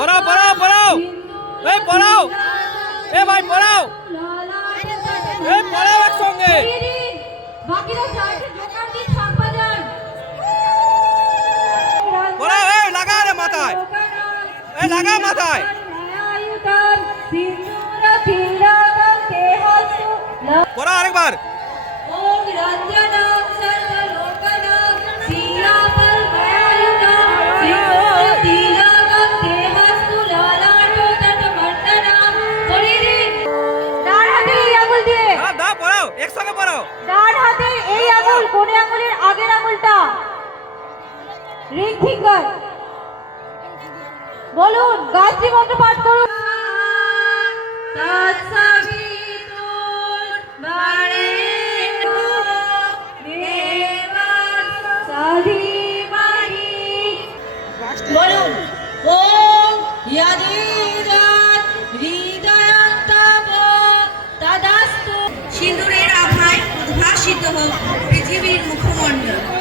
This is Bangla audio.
পড়াও পড়াও পড়াও, এই পড়াও, এ ভাই পড়াও, এই পড়াও একসঙ্গে। পড়াও, এই লাগা রে মাথায়, এই লাগা মাথায়। পড়াও আরেকবার। পড়াও একসঙ্গে পড়াও। ডান হাতের এই আঙুল, কোনে আঙুলের আগের আঙুলটা রিং ফিঙ্গার। বলুন, গায়ত্রী মন্ত্র পাঠ করুন। বলুন, ওম ইয়াদিদাত হৃদয়ন্তব তদাস্তু। সিঁদুরের আভায় উদ্ভাসিত হোক পৃথিবীর মুখমণ্ডল।